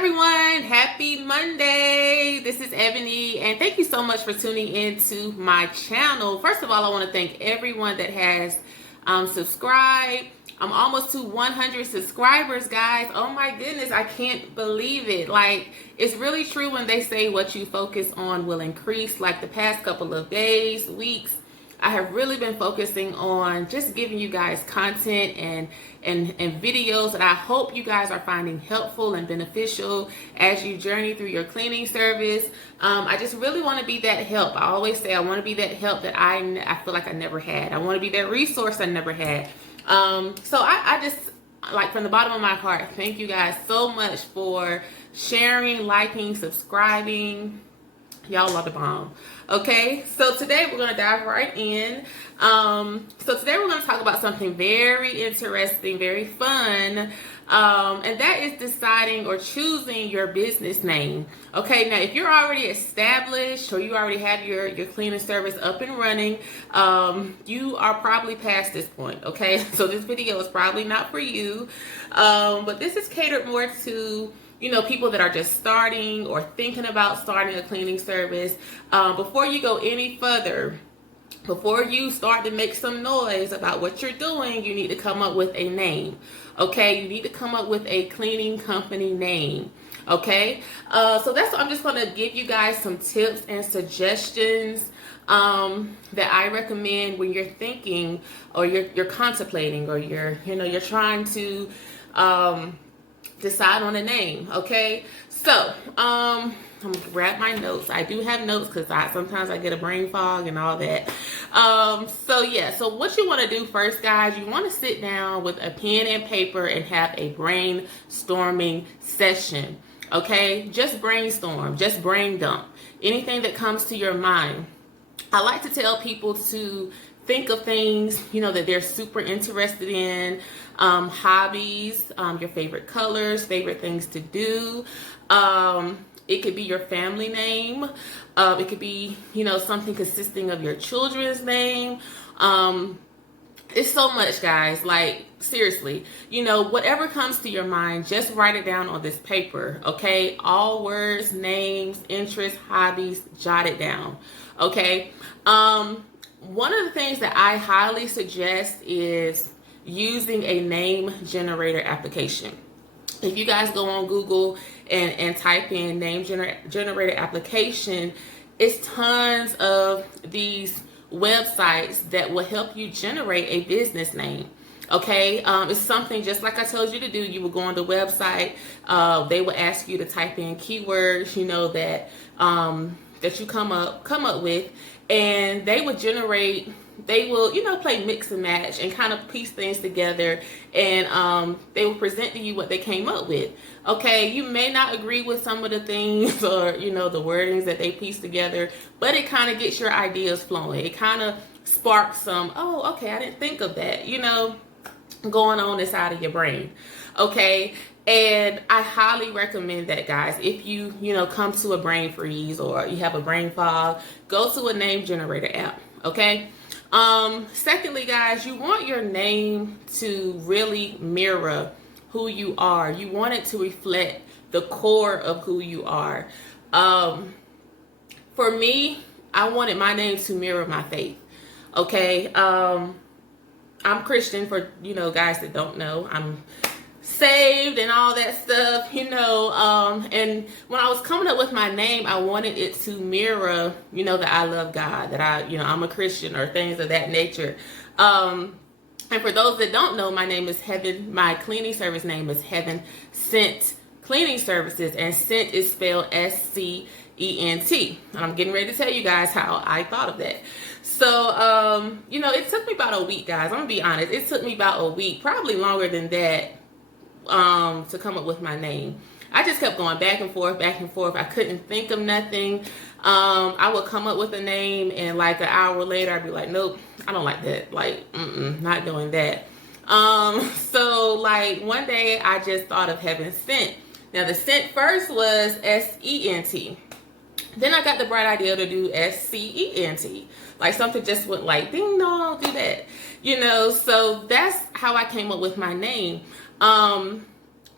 everyone, happy Monday. This is Ebony, and thank you so much for tuning into my channel. First of all, I want to thank everyone that has subscribed. I'm almost to 100 subscribers, guys. Oh my goodness, I can't believe it. Like, it's really true when they say what you focus on will increase. Like the past couple of days, weeks, I have really been focusing on just giving you guys content and videos that I hope you guys are finding helpful and beneficial as you journey through your cleaning service. I just really want to be that help. I always say I want to be that help that I feel like I never had. I want to be that resource I never had. So I just, like, from the bottom of my heart, thank you guys so much for sharing, liking, subscribing. Y'all are the bomb. Okay, so today we're going to dive right in. So today we're going to talk about something very interesting, very fun, and that is deciding or choosing your business name. Okay, now if you're already established or you already have your cleaning service up and running, you are probably past this point. Okay, so this video is probably not for you, but this is catered more to people that are just starting or thinking about starting a cleaning service. Before you go any further, before you start to make some noise about what you're doing, you need to come up with a name. Okay, you need to come up with a cleaning company name. Okay, so that's what I'm just going to give you guys some tips and suggestions that I recommend when you're thinking or you're contemplating or you're trying to decide on a name. Okay, so I'm gonna grab my notes. I do have notes because sometimes I get a brain fog and all that. So what you want to do first, guys, you want to sit down with a pen and paper and have a brainstorming session. Okay, just brainstorm, just brain dump anything that comes to your mind. I like to tell people to think of things, that they're super interested in, hobbies, your favorite colors, favorite things to do. It could be your family name. It could be, something consisting of your children's name. It's so much, guys. Like, seriously, whatever comes to your mind, just write it down on this paper. Okay, all words, names, interests, hobbies, jot it down. Okay. One of the things that I highly suggest is using a name generator application. If you guys go on Google and type in name generator application, it's tons of these websites that will help you generate a business name. Okay, it's something just like I told you to do. You will go on the website. They will ask you to type in keywords, that you come up with, and they will generate. They will, play mix and match and kind of piece things together, and they will present to you what they came up with. Okay, you may not agree with some of the things or the wordings that they piece together, but it kind of gets your ideas flowing. It kind of sparks some, oh, okay, I didn't think of that, going on inside of your brain. Okay, and I highly recommend that, guys. If you come to a brain freeze or you have a brain fog, go to a name generator app. Okay. Secondly, guys, you want your name to really mirror who you are. You want it to reflect the core of who you are. For me, I wanted my name to mirror my faith. Okay. I'm Christian, for guys that don't know. I'm saved and all that stuff, and when I was coming up with my name, I wanted it to mirror, that I love God, that I'm a Christian, or things of that nature. And for those that don't know, my name is Heaven. My cleaning service name is Heaven Scent Cleaning Services, and scent is spelled SCENT. And I'm getting ready to tell you guys how I thought of that. So, it took me about a week, guys. I'm gonna be honest. It took me about a week, probably longer than that, to come up with my name. I just kept going back and forth. I couldn't think of nothing. I would come up with a name, and like an hour later, I'd be like, nope, I don't like that. Like, not doing that. So like one day I just thought of Heaven Scent. Now the scent first was SENT. Then I got the bright idea to do SCENT. Like something just went like, ding dong, do that. So that's how I came up with my name.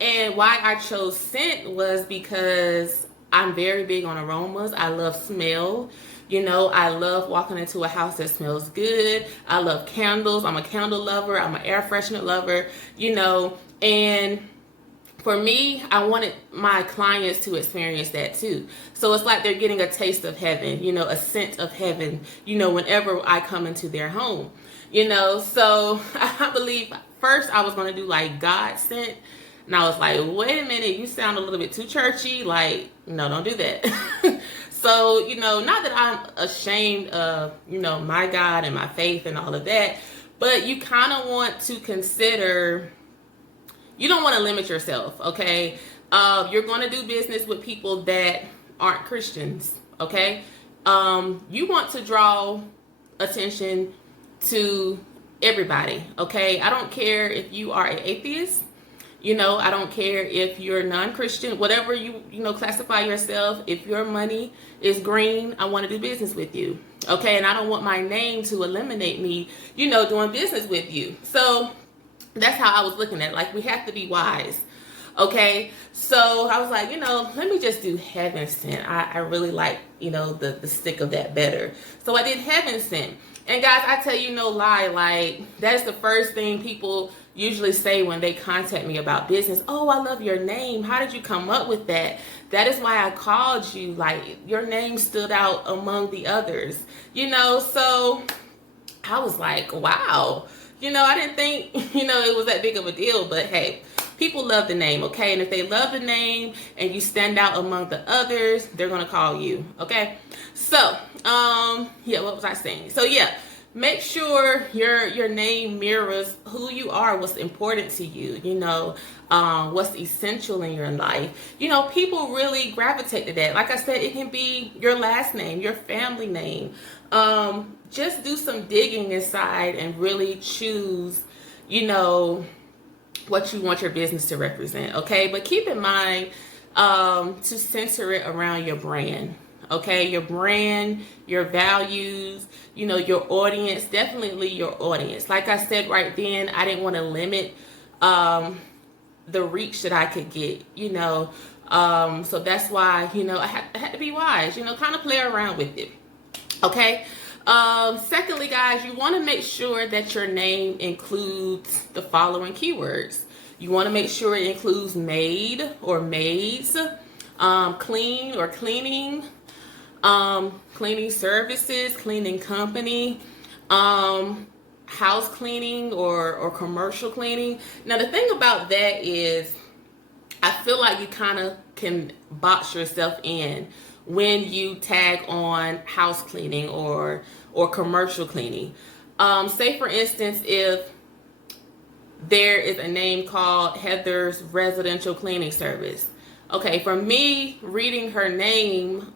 And why I chose scent was because I'm very big on aromas. I love smell. I love walking into a house that smells good. I love candles. I'm a candle lover. I'm an air freshener lover, and for me, I wanted my clients to experience that too. So it's like they're getting a taste of heaven, a scent of heaven, whenever I come into their home, So I believe first I was going to do like God scent. And I was like, wait a minute, you sound a little bit too churchy. Like, no, don't do that. So, not that I'm ashamed of, my God and my faith and all of that, but you kind of want to consider, you don't want to limit yourself, okay? You're going to do business with people that aren't Christians, okay? You want to draw attention to everybody, okay? I don't care if you are an atheist. I don't care if you're non-Christian, whatever you classify yourself. If your money is green, I want to do business with you. Okay. And I don't want my name to eliminate me, doing business with you. So that's how I was looking at it. Like, we have to be wise. Okay. So I was like, let me just do heaven sent. I really like, the stick of that better. So I did heaven sent. And guys, I tell you no lie, like, that's the first thing people usually say when they contact me about business. Oh, I love your name. How did you come up with that? That is why I called you. Like, your name stood out among the others, So I was like, wow. I didn't think, it was that big of a deal, but hey, people love the name, okay? And if they love the name and you stand out among the others, they're going to call you, okay? So, what was I saying? So, make sure your name mirrors who you are, what's important to you, what's essential in your life. People really gravitate to that. Like I said, it can be your last name, your family name. Just do some digging inside and really choose, what you want your business to represent, okay? But keep in mind to center it around your brand, okay? Your brand, your values, your audience, definitely your audience. Like I said right then, I didn't want to limit the reach that I could get, so that's why, I had to be wise, kind of play around with it, okay? Secondly, guys, you want to make sure that your name includes the following keywords. You want to make sure it includes maid or maids, clean or cleaning, cleaning services, cleaning company, house cleaning or commercial cleaning. Now, the thing about that is I feel like you kind of can box yourself in when you tag on house cleaning or commercial cleaning. Say for instance, if there is a name called Heather's Residential Cleaning Service. Okay, for me reading her name,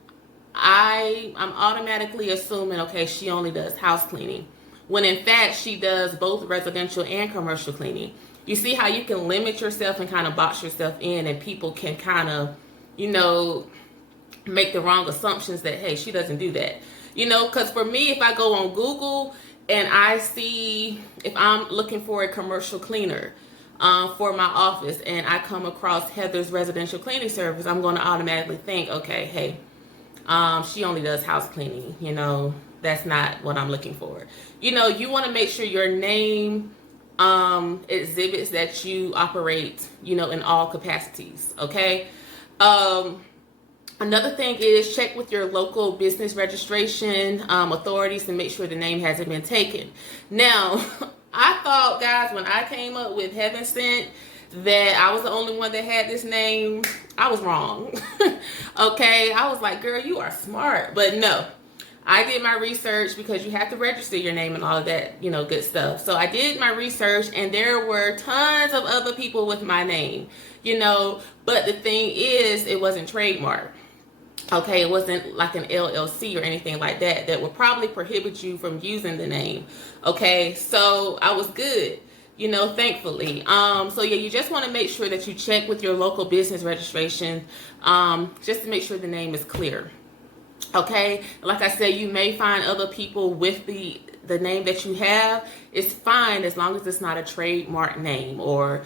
I'm automatically assuming, okay, she only does house cleaning, when in fact she does both residential and commercial cleaning. You see how you can limit yourself and kind of box yourself in, and people can kind of, make the wrong assumptions that, hey, she doesn't do that. Because for me, if I go on Google and I see, if I'm looking for a commercial cleaner for my office and I come across Heather's Residential Cleaning Service, I'm going to automatically think, okay, hey, she only does house cleaning. That's not what I'm looking for. You want to make sure your name exhibits that you operate, in all capacities, okay? Another thing is check with your local business registration authorities to make sure the name hasn't been taken. Now, I thought, guys, when I came up with Heaven Sent, that I was the only one that had this name. I was wrong. Okay, I was like, girl, you are smart. But no, I did my research because you have to register your name and all of that, good stuff. So I did my research and there were tons of other people with my name, but the thing is, it wasn't trademarked. Okay, it wasn't like an LLC or anything like that would probably prohibit you from using the name. Okay, so I was good, thankfully. So yeah, you just want to make sure that you check with your local business registration just to make sure the name is clear. Okay, like I said, you may find other people with the name that you have. It's fine as long as it's not a trademark name or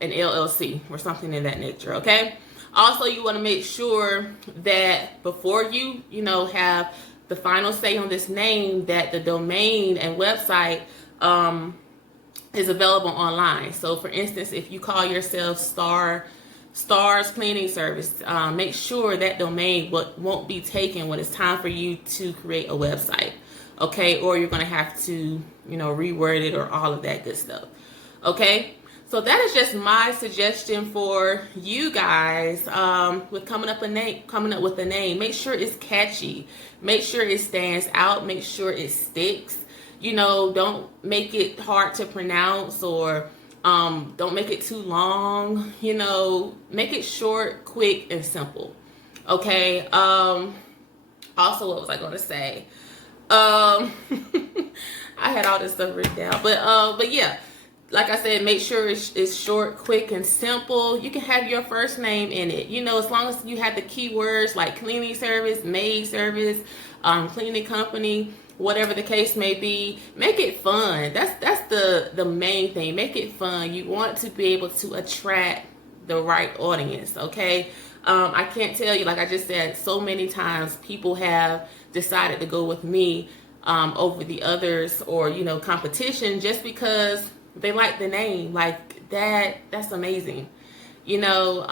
an LLC or something in that nature, okay? Also, you want to make sure that before you have the final say on this name, that the domain and website is available online. So for instance, if you call yourself Stars Cleaning Service, make sure that domain won't be taken when it's time for you to create a website, okay? Or you're going to have to, reword it or all of that good stuff, okay? So that is just my suggestion for you guys with coming up with a name. Make sure it's catchy. Make sure it stands out. Make sure it sticks. Don't make it hard to pronounce, or don't make it too long. Make it short, quick, and simple. Okay. Also, what was I going to say? I had all this stuff written down, but yeah. Like I said, make sure it's short, quick, and simple. You can have your first name in it. As long as you have the keywords like cleaning service, maid service, cleaning company, whatever the case may be. Make it fun. That's the main thing. Make it fun. You want to be able to attract the right audience, okay? I can't tell you, like I just said, so many times people have decided to go with me over the others, or, competition, just because they like the name. Like that's amazing. So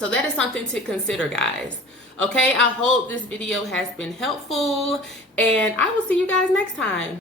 that is something to consider, guys. Okay, I hope this video has been helpful, and I will see you guys next time.